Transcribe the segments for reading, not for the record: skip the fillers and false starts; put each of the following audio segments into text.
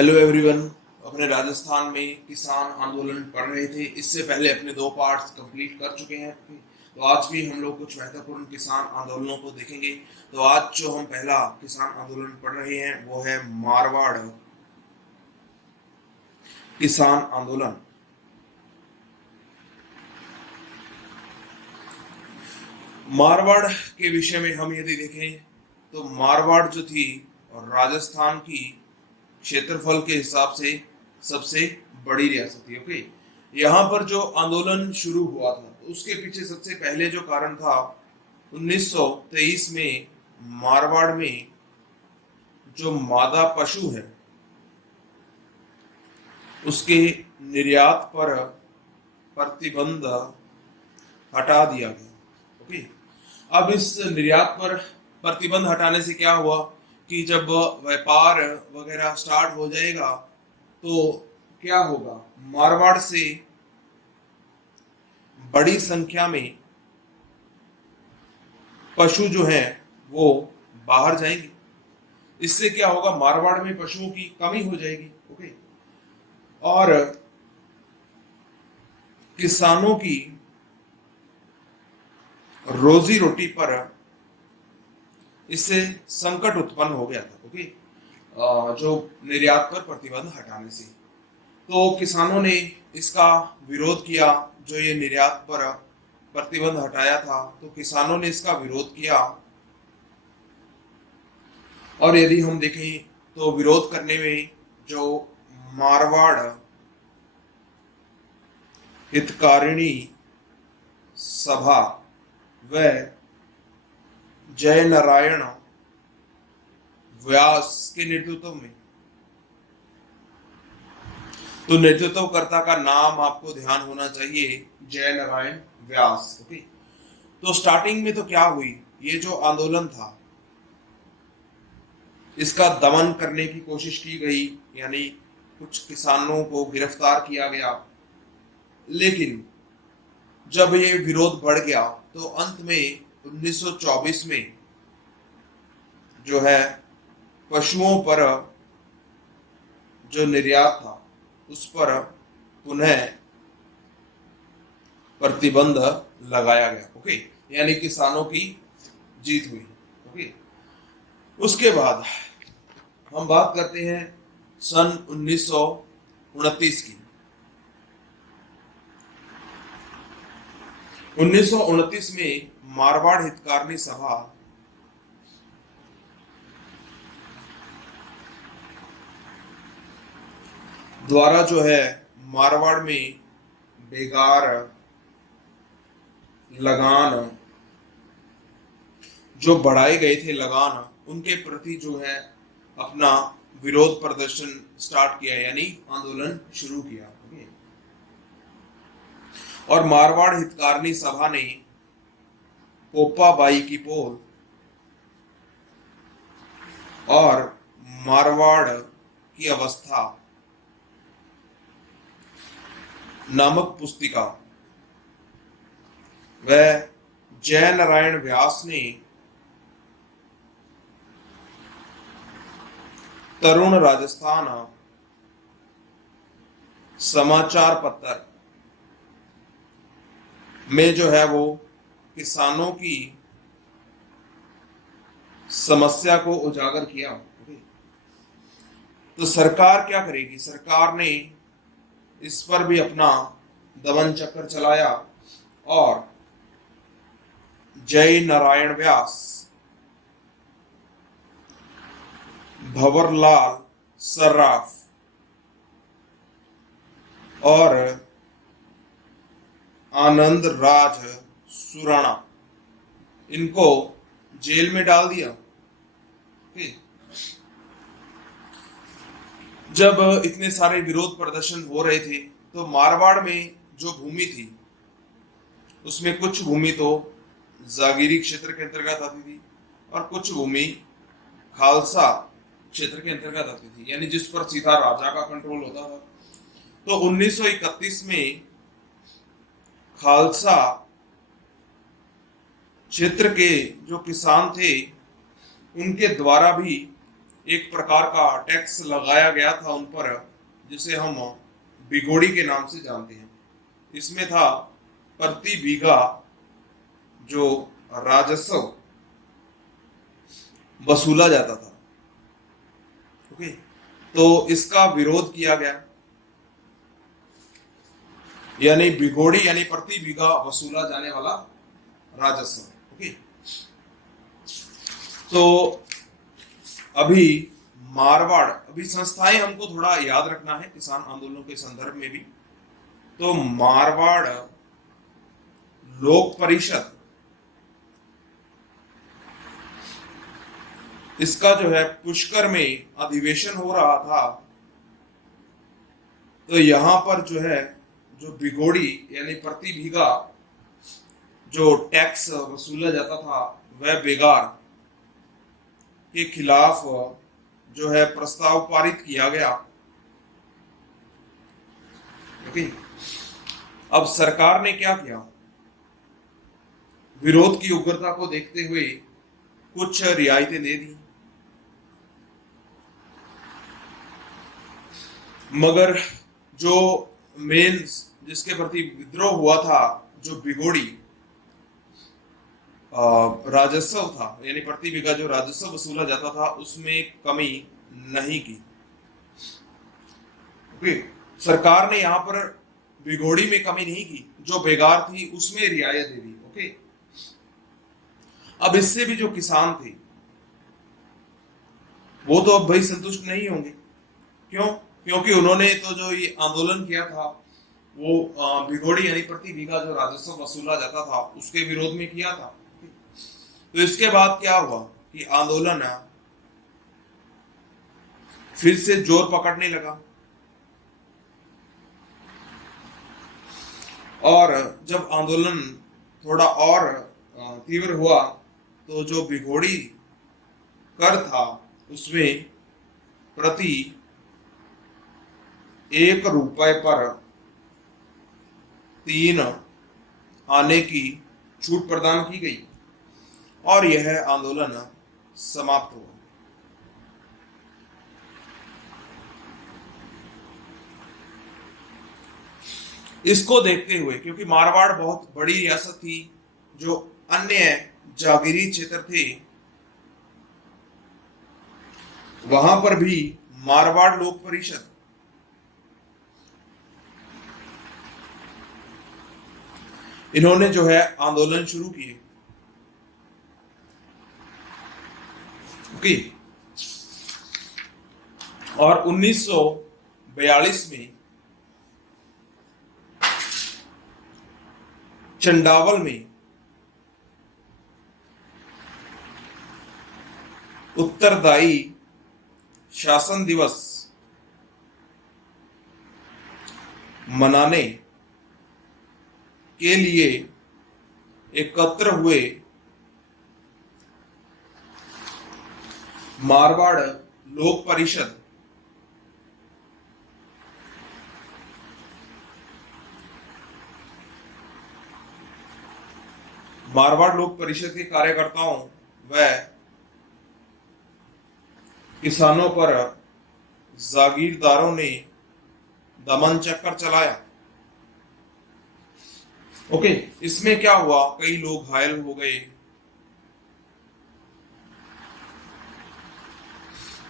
Hello everyone. अपने राजस्थान में किसान आंदोलन पढ़ रहे थे। इससे पहले अपने दो पार्ट्स कंप्लीट कर चुके हैं। तो आज भी हम लोग कुछ महत्वपूर्ण किसान आंदोलनों को देखेंगे। तो आज जो हम पहला किसान आंदोलन पढ़ रहे हैं वो है मारवाड़ किसान आंदोलन। मारवाड़ के विषय में हम यदि देखें तो मारवाड़ जो थी और राजस्थान की क्षेत्रफल के हिसाब से सबसे बड़ी रियासत थी। ओके, यहाँ पर जो आंदोलन शुरू हुआ था तो उसके पीछे सबसे पहले जो कारण था 1923 में मारवाड़ में जो मादा पशु है उसके निर्यात पर प्रतिबंध हटा दिया गया। ओके, अब इस निर्यात पर प्रतिबंध हटाने से क्या हुआ कि जब व्यापार वगैरह स्टार्ट हो जाएगा तो क्या होगा, मारवाड़ से बड़ी संख्या में पशु जो हैं वो बाहर जाएंगे। इससे क्या होगा, मारवाड़ में पशुओं की कमी हो जाएगी। ओके, और किसानों की रोजी रोटी पर इससे संकट उत्पन्न हो गया था। ओके, जो निर्यात पर प्रतिबंध हटाने से तो किसानों ने इसका विरोध किया। जो ये निर्यात पर प्रतिबंध हटाया था तो किसानों ने इसका विरोध किया। और यदि हम देखें तो विरोध करने में जो मारवाड़ हितकारिणी सभा व जय नारायण व्यास के नेतृत्व में, तो नेतृत्वकर्ता का नाम आपको ध्यान होना चाहिए, जय नारायण व्यास। ओके, तो स्टार्टिंग में तो क्या हुई, ये जो आंदोलन था इसका दमन करने की कोशिश की गई, यानी कुछ किसानों को गिरफ्तार किया गया। लेकिन जब ये विरोध बढ़ गया तो अंत में 1924 में जो है पशुओं पर जो निर्यात था उस पर पुनः प्रतिबंध लगाया गया। ओके, यानी किसानों की जीत हुई। ओके, उसके बाद हम बात करते हैं सन 1929 की। 1929 में मारवाड़ हितकारिणी सभा द्वारा जो है मारवाड़ में बेगार लगान जो बढ़ाए गए थे, लगान उनके प्रति जो है अपना विरोध प्रदर्शन स्टार्ट किया, यानी आंदोलन शुरू किया। और मारवाड़ हितकारिणी सभा ने पोपा बाई की पोल और मारवाड़ की अवस्था नामक पुस्तिका व जय नारायण व्यास ने तरुण राजस्थान समाचार पत्र में जो है वो किसानों की समस्या को उजागर किया। तो सरकार क्या करेगी, सरकार ने इस पर भी अपना दमन चक्र चलाया और जय नारायण व्यास, भंवरलाल सर्राफ और आनंद राज सुराणा इनको जेल में डाल दिया। जब इतने सारे विरोध प्रदर्शन हो रहे थे तो मारवाड़ में जो भूमि थी उसमें कुछ भूमि तो जागीरी क्षेत्र के अंतर्गत आती थी और कुछ भूमि खालसा क्षेत्र के अंतर्गत आती थी, यानी जिस पर सीधा राजा का कंट्रोल होता था। तो 1931 में खालसा क्षेत्र के जो किसान थे उनके द्वारा भी एक प्रकार का टैक्स लगाया गया था उन पर, जिसे हम बिगोड़ी के नाम से जानते हैं। इसमें था प्रति बीघा जो राजस्व वसूला जाता था। ओके, तो इसका विरोध किया गया, यानी बिगोड़ी यानी प्रति बीघा वसूला जाने वाला राजस्व। ओके, तो अभी मारवाड़, अभी संस्थाएं हमको थोड़ा याद रखना है किसान आंदोलनों के संदर्भ में भी। तो मारवाड़ लोक परिषद, इसका जो है पुष्कर में अधिवेशन हो रहा था। तो यहां पर जो है जो बिगोड़ी यानी प्रति बीघा जो टैक्स वसूला जाता था, वह बेगार के खिलाफ जो है प्रस्ताव पारित किया गया। ओके, अब सरकार ने क्या किया, विरोध की उग्रता को देखते हुए कुछ रियायतें दे दी, मगर जो मेन जिसके प्रति विद्रोह हुआ था, जो बिगोड़ी राजस्व था, यानी प्रति बीघा जो राजस्व वसूला जाता था, उसमें कमी नहीं की। ओके, सरकार ने यहां पर बिगोड़ी में कमी नहीं की, जो बेगार थी उसमें रियायत दे दी। ओके, अब इससे भी जो किसान थे वो तो अब भाई संतुष्ट नहीं होंगे। क्यों? क्योंकि उन्होंने तो जो ये आंदोलन किया था वो बिगोड़ी यानी प्रति बीघा जो राजस्व वसूला जाता था उसके विरोध में किया था। तो इसके बाद क्या हुआ कि आंदोलन फिर से जोर पकड़ने लगा, और जब आंदोलन थोड़ा और तीव्र हुआ तो जो बिगोड़ी कर था उसमें प्रति 1 रुपए पर 3 आने की छूट प्रदान की गई और यह आंदोलन समाप्त हुआ। इसको देखते हुए, क्योंकि मारवाड़ बहुत बड़ी रियासत थी, जो अन्य जागीरी क्षेत्र थे वहां पर भी मारवाड़ लोक परिषद इन्होंने जो है आंदोलन शुरू किए। ओके, और 1942 में चंडावल में उत्तरदायी शासन दिवस मनाने के लिए एकत्र हुए मारवाड़ लोक परिषद के कार्यकर्ताओं व किसानों पर जागीरदारों ने दमन चक्कर चलाया। ओके, इसमें क्या हुआ, कई लोग घायल हो गए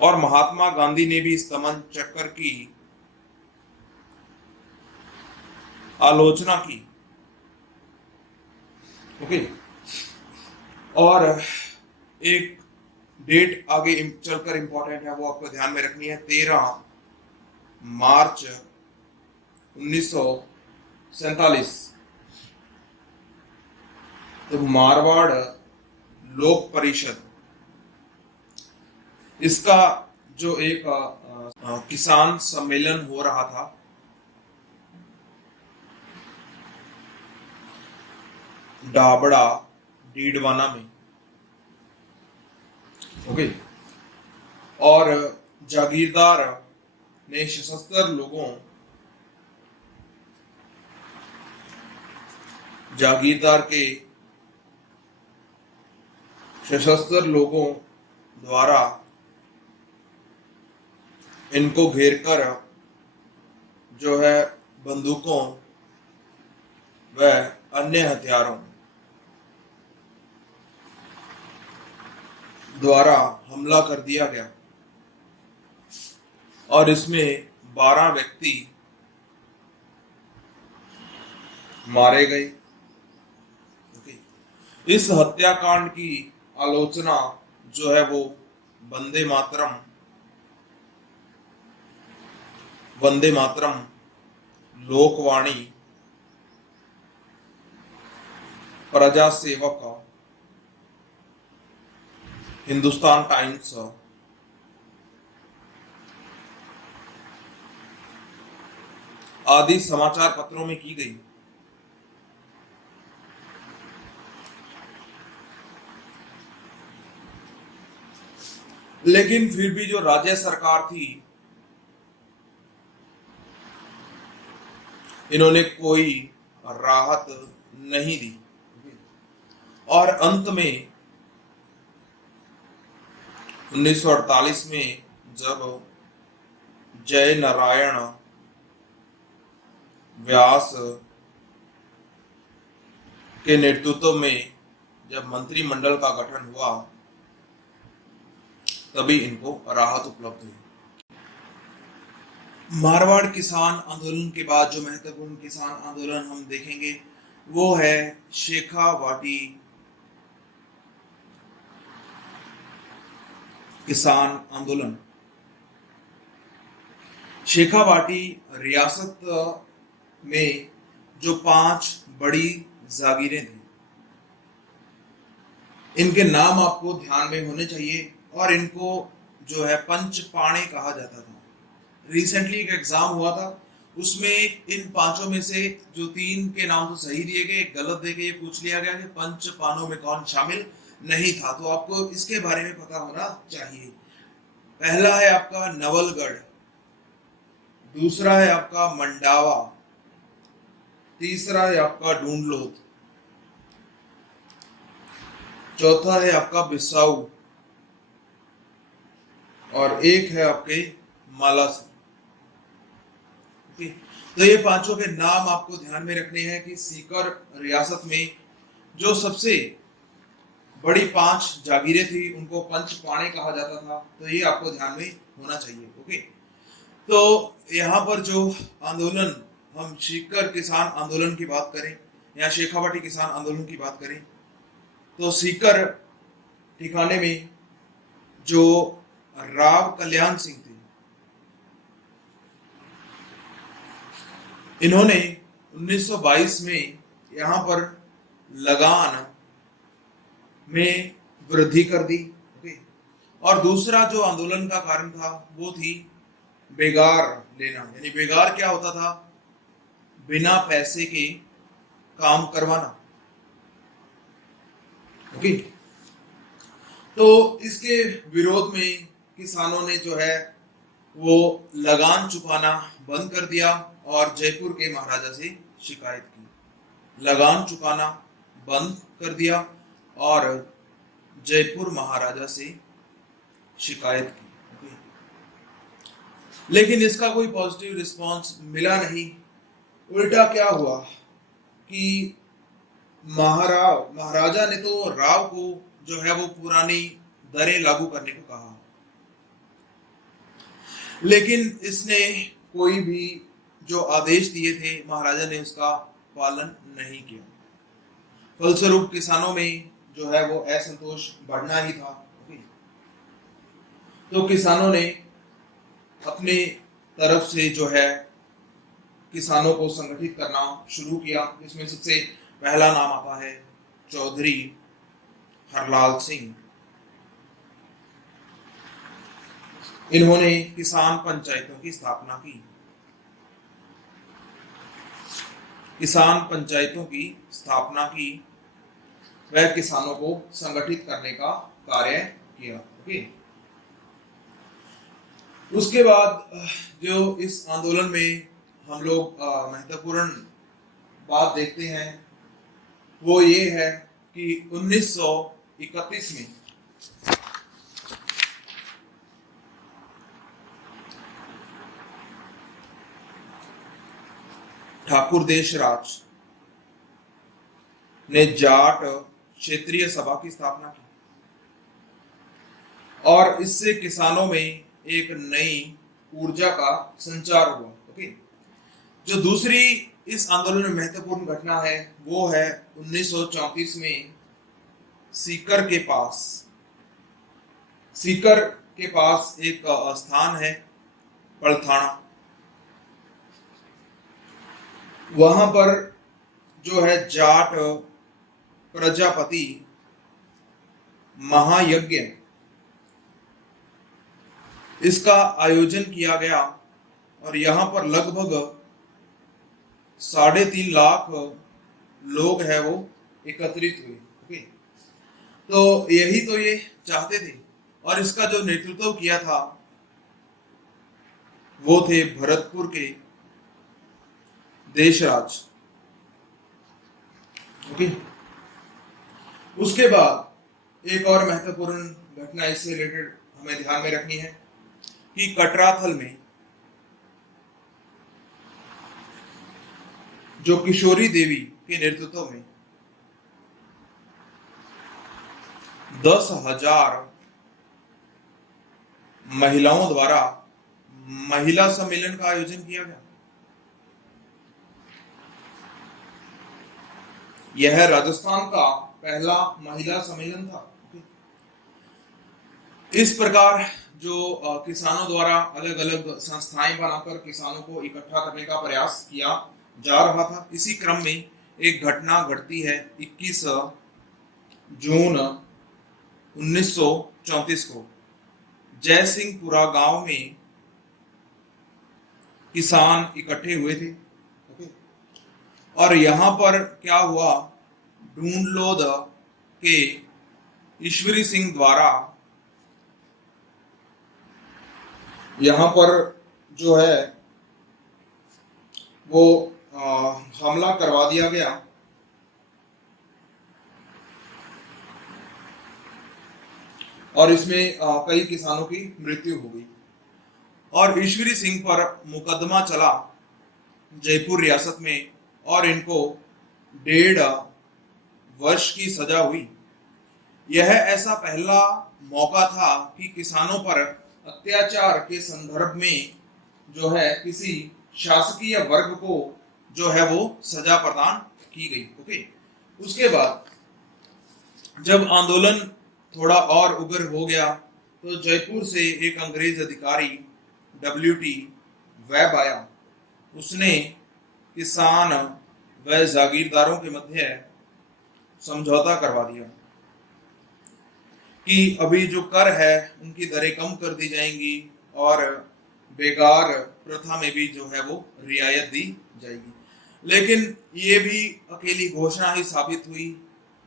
और महात्मा गांधी ने भी इस दमन चक्कर की आलोचना की। ओके, और एक डेट आगे चलकर इंपॉर्टेंट है, वो आपको ध्यान में रखनी है। 13 मार्च 1947 तो मारवाड़ लोक परिषद, इसका जो एक किसान सम्मेलन हो रहा था, डाबड़ा डीडवाना में। ओके, और जागीरदार ने जागीरदार के सशस्त्र लोगों द्वारा इनको घेर कर जो है बंदूकों व अन्य हथियारों द्वारा हमला कर दिया गया और इसमें 12 व्यक्ति मारे गए। इस हत्याकांड की आलोचना जो है वो वंदे मातरम, लोकवाणी, प्रजा सेवक, हिंदुस्तान टाइम्स आदि समाचार पत्रों में की गई। लेकिन फिर भी जो राज्य सरकार थी, इन्होंने कोई राहत नहीं दी और अंत में 1948 में जब जय नारायण व्यास के नेतृत्व में जब मंत्रिमंडल का गठन हुआ, तभी इनको राहत उपलब्ध हुई। मारवाड़ किसान आंदोलन के बाद जो महत्वपूर्ण किसान आंदोलन हम देखेंगे वो है शेखावाटी किसान आंदोलन। शेखावाटी रियासत में जो 5 बड़ी जागीरें थी, इनके नाम आपको ध्यान में होने चाहिए और इनको जो है पंच पाणे कहा जाता था। रिसेंटली एक एग्जाम हुआ था, उसमें इन 5 में से जो 3 के नाम तो सही दिए गए, एक गलत दे के ये पूछ लिया गया कि पंच पानों में कौन शामिल नहीं था, तो आपको इसके बारे में पता होना चाहिए। पहला है आपका नवलगढ़, दूसरा है आपका मंडावा, तीसरा है आपका ढूंढलोत, चौथा है आपका बिसाऊ और एक है आपके मालासर। तो ये 5 के नाम आपको ध्यान में रखने हैं कि सीकर रियासत में जो सबसे बड़ी 5 जागीरें थी उनको पंच पाणे कहा जाता था, तो ये आपको ध्यान में होना चाहिए। ओके, तो यहाँ पर जो आंदोलन, हम सीकर किसान आंदोलन की बात करें या शेखावाटी किसान आंदोलन की बात करें, तो सीकर ठिकाने में जो राव कल्याण सिंह थे, इन्होंने 1922 में यहाँ पर लगान में वृद्धि कर दी। और दूसरा जो आंदोलन का कारण था वो थी बेगार लेना, यानी बेगार क्या होता था? बिना पैसे के काम करवाना। ओके, तो इसके विरोध में किसानों ने जो है वो लगान चुकाना बंद कर दिया और जयपुर के महाराजा से शिकायत की। लगान चुकाना बंद कर दिया और जयपुर महाराजा से शिकायत की। लेकिन इसका कोई पॉजिटिव रिस्पांस मिला नहीं। उल्टा क्या हुआ कि महाराजा ने तो राव को जो है वो पुरानी दरें लागू करने को कहा, लेकिन इसने कोई भी जो आदेश दिए थे महाराजा ने उसका पालन नहीं किया। फलस्वरूप किसानों में जो है वो असंतोष बढ़ना ही था। तो किसानों ने अपने तरफ से जो है किसानों को संगठित करना शुरू किया। इसमें सबसे पहला नाम आता है चौधरी हरलाल सिंह। इन्होंने किसान पंचायतों की स्थापना की। किसान पंचायतों की स्थापना की, वह किसानों को संगठित करने का कार्य किया। ओके, उसके बाद जो इस आंदोलन में हम लोग महत्वपूर्ण बात देखते हैं वो ये है कि 1931 में ठाकुर देशराज ने जाट क्षेत्रीय सभा की स्थापना की और इससे किसानों में एक नई ऊर्जा का संचार हुआ। ओके, जो दूसरी इस आंदोलन में महत्वपूर्ण घटना है वो है 1934 में सीकर के पास एक स्थान है पलथाना, वहां पर जो है जाट प्रजापति महायज्ञ इसका आयोजन किया गया और यहां पर लगभग 3.5 लाख लोग हैं वो एकत्रित हुए। ओके, तो यही तो ये चाहते थे और इसका जो नेतृत्व किया था वो थे भरतपुर के देशराज। ओके, उसके बाद एक और महत्वपूर्ण घटना इससे रिलेटेड हमें ध्यान में रखनी है कि कटराथल में जो किशोरी देवी के नेतृत्व में 10,000 महिलाओं द्वारा महिला सम्मेलन का आयोजन किया गया। यह राजस्थान का पहला महिला सम्मेलन था। इस प्रकार जो किसानों द्वारा अलग अलग संस्थाएं बनाकर किसानों को इकट्ठा करने का प्रयास किया जा रहा था, इसी क्रम में एक घटना घटती है 21 जून 1934 को जयसिंहपुरा गांव में किसान इकट्ठे हुए थे। और यहां पर क्या हुआ, ढूंढलोद के ईश्वरी सिंह द्वारा यहां पर जो है वो हमला करवा दिया गया और इसमें कई किसानों की मृत्यु हो गई और ईश्वरी सिंह पर मुकदमा चला जयपुर रियासत में और इनको 1.5 वर्ष की सजा हुई। यह ऐसा पहला मौका था कि किसानों पर अत्याचार के संदर्भ में जो है किसी शासकीय वर्ग को जो है वो सजा प्रदान की गई। ओके, उसके बाद जब आंदोलन थोड़ा और उग्र हो गया तो जयपुर से एक अंग्रेज अधिकारी WT वेब आया। उसने किसान व जागीरदारों के मध्य समझौता करवा दिया कि अभी जो कर है उनकी दरें कम कर दी जाएंगी और बेगार प्रथा में भी जो है वो रियायत दी जाएगी। लेकिन ये भी अकेली घोषणा ही साबित हुई,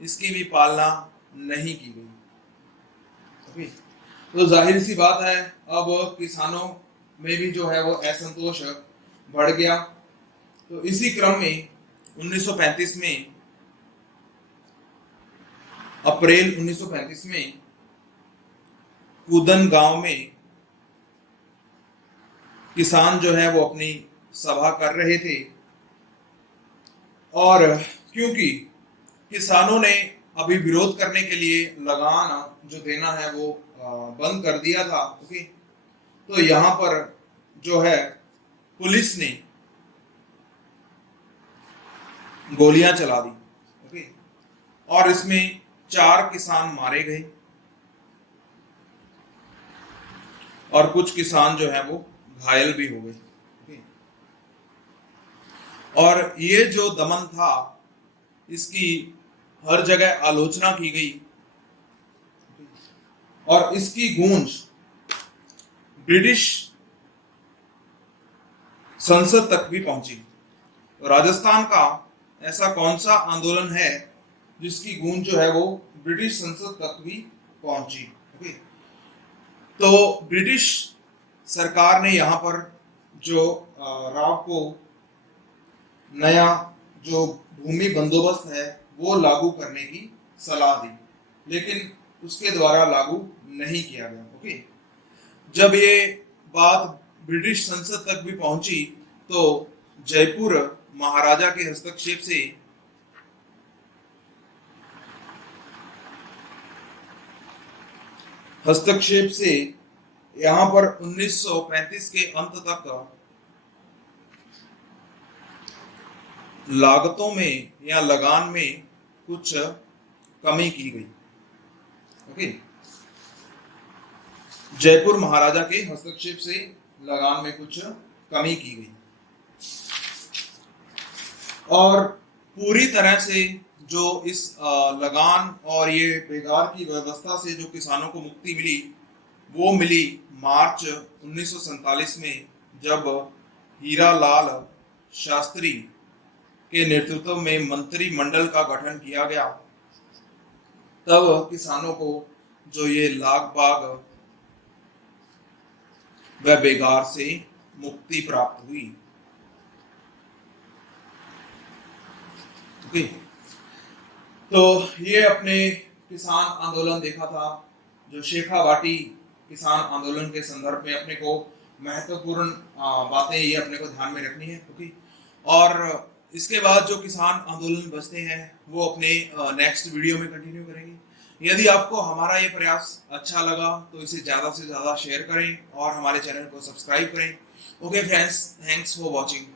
इसकी भी पालना नहीं की गई। ओके, तो जाहिर सी बात है अब किसानों में भी जो है वो असंतोष बढ़ गया। तो इसी क्रम में 1935 में अप्रैल 1935 में कूदन गांव में किसान जो है वो अपनी सभा कर रहे थे और क्योंकि किसानों ने अभी विरोध करने के लिए लगान जो देना है वो बंद कर दिया था। ओके, तो यहाँ पर जो है पुलिस ने गोलियां चला दी। ओके, और इसमें 4 किसान मारे गए और कुछ किसान जो है वो घायल भी हो गए। और ये जो दमन था इसकी हर जगह आलोचना की गई और इसकी गूंज ब्रिटिश संसद तक भी पहुंची। तो राजस्थान का ऐसा कौन सा आंदोलन है जिसकी गूंज जो है वो ब्रिटिश संसद तक भी पहुंची। ओके, तो ब्रिटिश सरकार ने यहाँ पर जो राव को नया जो भूमि बंदोबस्त है वो लागू करने की सलाह दी, लेकिन उसके द्वारा लागू नहीं किया गया। ओके, जब ये बात ब्रिटिश संसद तक भी पहुंची तो जयपुर महाराजा के हस्तक्षेप से यहाँ पर 1935 के अंत तक लागतों में या लगान में कुछ कमी की गई। ओके, जयपुर महाराजा के हस्तक्षेप से लगान में कुछ कमी की गई और पूरी तरह से जो इस लगान और ये बेगार की व्यवस्था से जो किसानों को मुक्ति मिली वो मिली मार्च 1947 में, जब हीरालाल शास्त्री के नेतृत्व में मंत्रिमंडल का गठन किया गया। तब किसानों को जो ये लाग बाग व बेगार से मुक्ति प्राप्त हुई। ओके, तो ये अपने किसान आंदोलन देखा था, जो शेखावाटी किसान आंदोलन के संदर्भ में अपने को महत्वपूर्ण बातें ये अपने को ध्यान में रखनी है। ओके, और इसके बाद जो किसान आंदोलन बचते हैं वो अपने नेक्स्ट वीडियो में कंटिन्यू करेंगे। यदि आपको हमारा ये प्रयास अच्छा लगा तो इसे ज़्यादा से ज़्यादा शेयर करें और हमारे चैनल को सब्सक्राइब करें। Okay friends, thanks for watching.